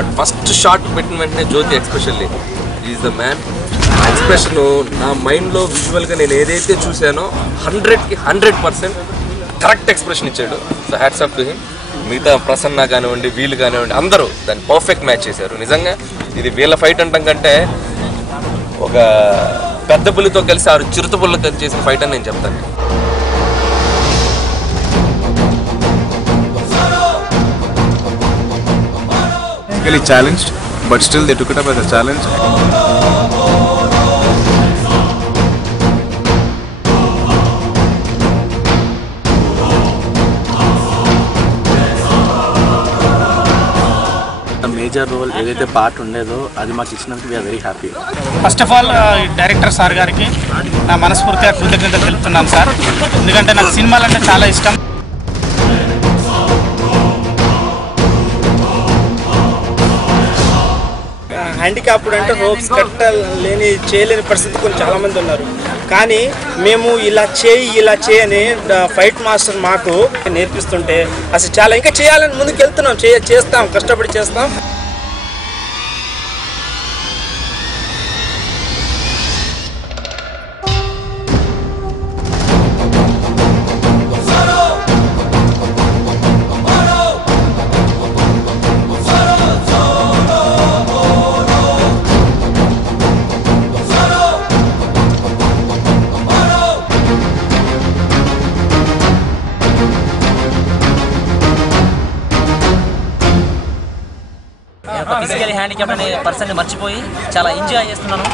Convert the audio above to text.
But first shot పెట్టిన వెంటనే Jyothi especially is the man. Expression నా మైండ్లో విజువల్గా నేను ఏదైతే చూశానో 100కి 100% కరెక్ట్ ఎక్స్ప్రెషన్ ఇచ్చాడు. So hats off to him. మిగతా ప్రసన్న కానివ్వండి, వీళ్ళు కానివ్వండి, అందరూ దాన్ని పర్ఫెక్ట్ మ్యాచ్ చేశారు. నిజంగా ఇది వీళ్ళ ఫైట్ అంటాం కంటే ఒక పెద్ద పులితో కలిసి 6 చిరుత పుల్లతో చేసిన ఫైట్ అని నేను చెప్తాను. challenged, but still they took it up as a challenge. Major role ఏదైతే పార్ట్ ఉండేదో అది మాకు ఇచ్చినందుకు we are very happy. First of all director sir గారికి నా మనస్ఫూర్తిగా కృతజ్ఞతలు తెలుపుతున్నాను సార్. ఎందుకంటే నాకు సినిమాలు అంటే చాలా ఇష్టం. హ్యాండిక్యాప్డ్ అంటే హోప్స్ కట్టలేని చేయలేని పరిస్థితి కొన్ని చాలామంది ఉన్నారు. కానీ మేము ఇలా చేయని ఫైట్ మాస్టర్ మాకు నేర్పిస్తుంటే అసలు చాలా ఇంకా చేయాలని ముందుకు వెళ్తున్నాం. చేస్తాం, కష్టపడి చేస్తాం. ఫిజికల్లీ హ్యాండిక్యాప్ అనే పర్సన్ని మర్చిపోయి చాలా ఎంజాయ్ చేస్తున్నాను.